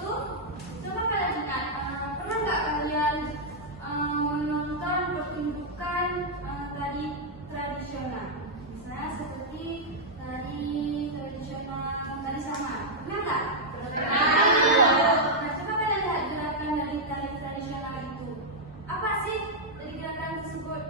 itu, coba kalian ingat, pernah nggak kalian menonton pertunjukan tari tradisional? Misalnya seperti tari tradisional tari saman. Pernah nggak? Nah, coba kalian lihat gerakan dari tari tradisional itu. Apa sih dari gerakan tersebut?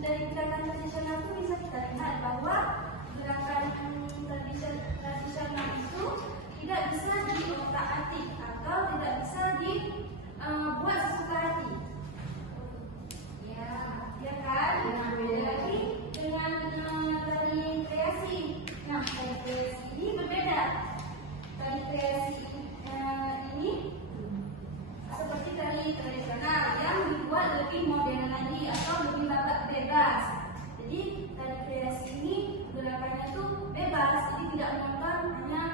Dari gerakan tradisional itu bisa kita lihat bahwa gerakan tradisional itu tidak bisa diotak-atik atau tidak bisa dibuat sesuka hati. Ya kan? Beda lagi dengan tari kreasi. Nah, tari kreasi ini berbeda. Tari kreasi ini seperti tari tradisional yang dibuat lebih modern lagi atau lebih bebas. Jadi tari kreasi ini gerakannya tuh bebas, jadi tidak menonton hanya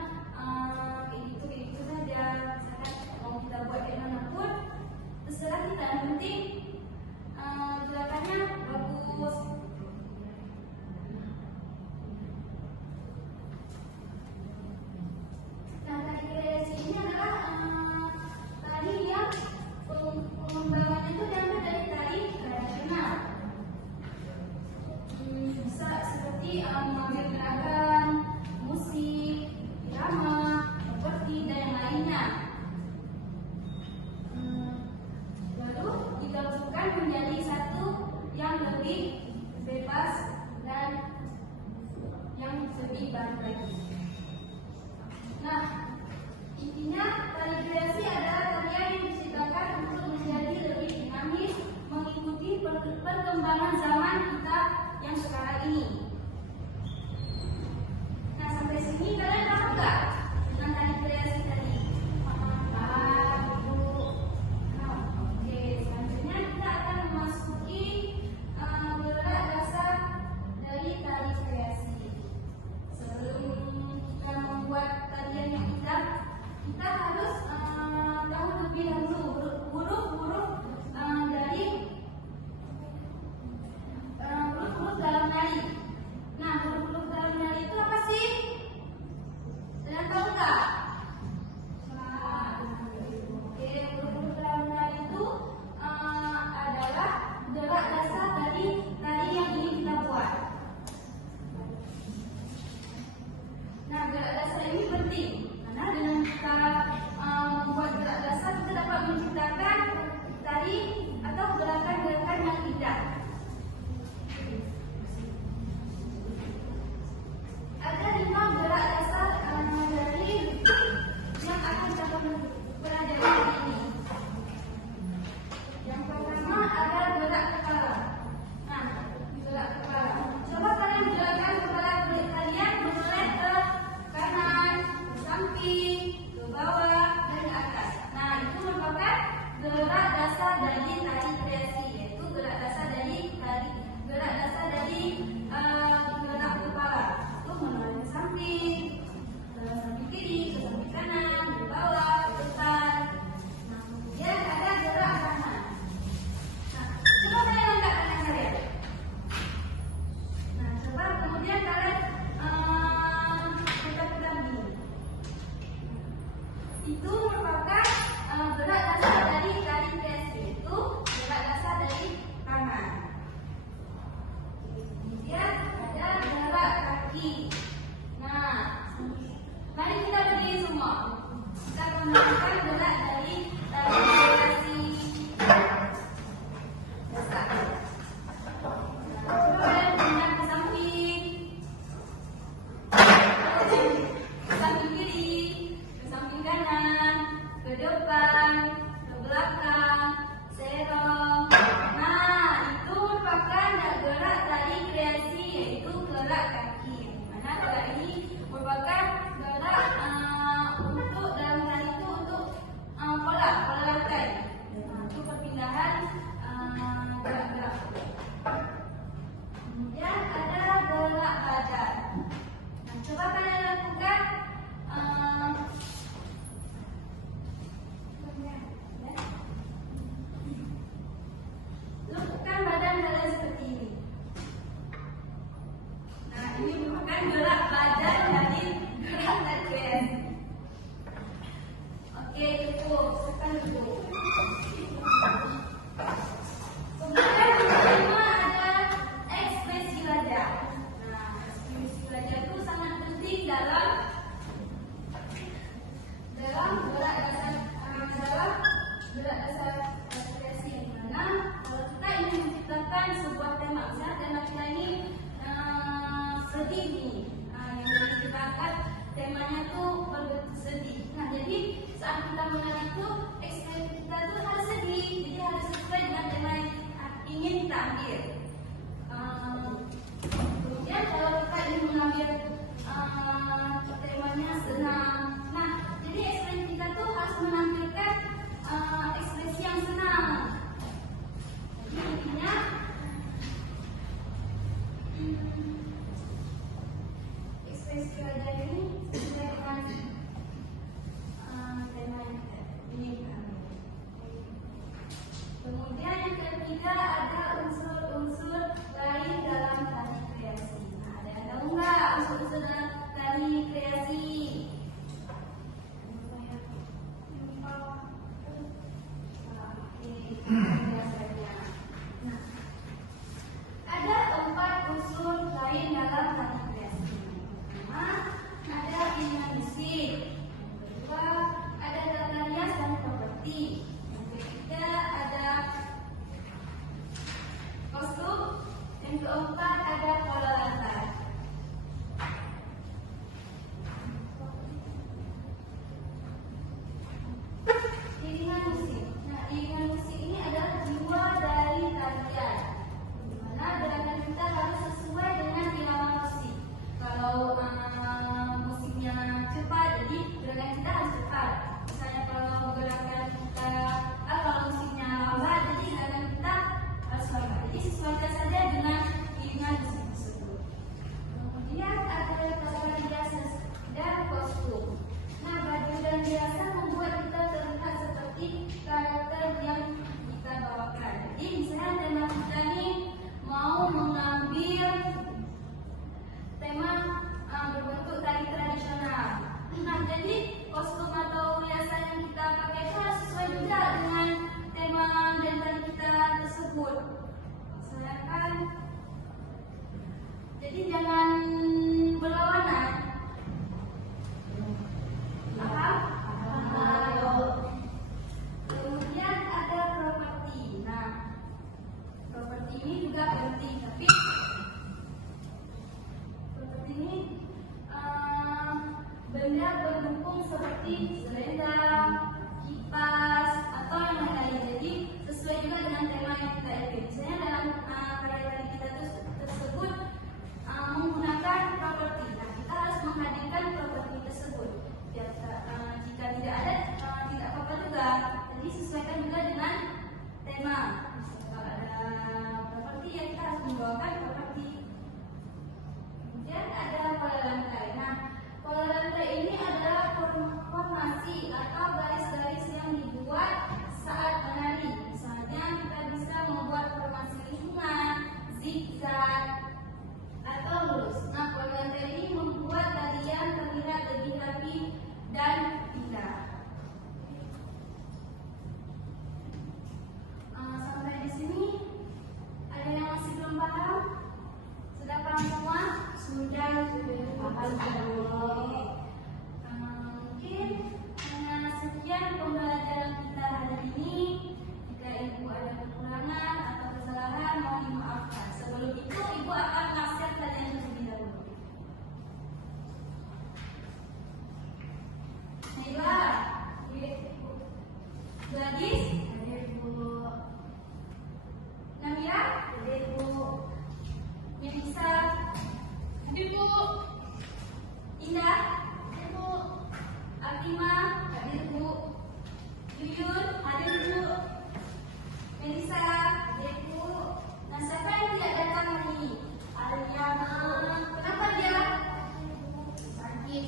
kayak gitu saja. Misalkan mau kita buat kayak mana pun terserah kita, yang penting gerakannya bagus. Nah, tari kreasi ini adalah tari yang pengembangannya itu diambil dari tari tradisional. Bisa seperti mengambil gerakan, musik, irama, seperti dan yang lainnya. Lalu digabungkan menjadi satu yang lebih bebas dan yang lebih baru lagi. Nah, intinya tari kreasi adalah tarian yang diciptakan untuk menjadi lebih dinamis, mengikuti perkembangan zaman kita yang sekarang ini. Nah, sampai sini kalian tahu nggak tentang tari kreasi tadi? Oke, selanjutnya kita akan memasuki gerak dasar dari tari kreasi. Sebelum kita membuat tarian kita harus tahu lebih dahulu huruf-huruf dari huruf-huruf dalam nari. Nah, huruf-huruf dalam nari itu apa sih? Kalian tahu nggak? Oke, huruf-huruf dalam nari itu adalah gerak dasar dari tari yang ingin kita buat. Nah, gerak dasar ini penting karena dengan kita membuat gerak dasar kita dapat menciptakan tari atau gerakan-gerakan yang indah. Ada 5 gerak dasar dari yang akan kita pelajari hari ini. Yang pertama ada gerak kepala. Nah, gerak kepala. Coba kalian gerakkan kepala kalian menoleh ke kanan, ke samping, ke bawah, dan ke atas. Nah, itu merupakan temanya tuh berbentuk sedih. Nah, jadi saat kita menari itu ekspresi kita tuh harus sedih, jadi harus sesuai dengan tema yang ingin kita ambil. Kemudian kalau kita ingin mengambil temanya senang, nah jadi ekspresi kita tuh harus menampilkan ekspresi yang senang. Jadi intinya ekspresi wajah ini sesuai dengan tema yang kita ingin ambil. Kemudian yang ketiga ada unsur-unsur lain dalam tari kreasi. Nah, ada yang tahu nggak unsur-unsur dalam tari kreasi? Nah, ada 4 unsur lain dalam tari kreasi. Pertama, ada iringan musik. Yang kedua, ada tata rias dan properti. Yang ketiga, ada kostum. Yang keempat, ada pola lantai. Iringan musik. Nah, iringan musik ini adalah jiwa dari tarian, di mana gerakan kita harus sesuai dengan irama musik. Kalau musiknya cepat, jadi gerakan kita harus cepat. Misalnya kalau gerakan kita, kalau musiknya lambat, jadi gerakan kita harus lambat. Jadi sesuaikan saja dengan iringan musik tersebut. Kemudian ada tata rias dan kostum. Nah, baju dan riasan membuat kita terlihat seperti karakter yang kita bawakan. Jadi misalnya tema kita nih mau mengambil tema berbentuk tari tradisional. Nah, jadi kostum atau riasan yang kita pakai itu harus sesuai juga dengan tema dan tari kita tersebut. Misalkan, jadi jangan berlawanan. Kemudian ada properti. Nah, properti ini juga penting, tapi properti ini benda pendukung seperti selendang, kipas, atau yang lain-lain. Jadi sesuai juga dengan tema yang kita pilih. Misalnya dalam karya tari kita tersebut menggunakan properti. Nah, kita harus menghadirkan properti tersebut. Jika tidak ada, tidak apa-apa juga. Jadi sesuaikan juga dengan tema. Kalau ada properti, ya kita harus membawakan properti. Kemudian ada pola lantai. Nah, pola lantai ini adalah formasi atau garis-garis yang dibuat saat menari. Misalnya kita bisa membuat formasi lingkungan, zigzag, atau lurus. Nah, pola lantai ini membuat tarian terlihat lebih rapi dan indah. Sampai di sini ada yang masih belum paham? Sudah paham semua? Sudah paham semua. Mungkin hanya sekian pembelajaran kita hari ini. Jika ibu ada kekurangan atau kesalahan, mohon dimaafkan. Sebelum itu, ibu akan menasihat kalian terlebih dahulu. Nila, Gladys, hadir Bu. Namira, hadir Bu. Melisa, hadir Bu. Indah, hadir Bu. Altima, hadir Bu. Yuyun, hadir Bu. Melisa, hadir Bu. Nah, siapa yang tidak datang hari ini? Aliana. Kenapa dia? Sakit,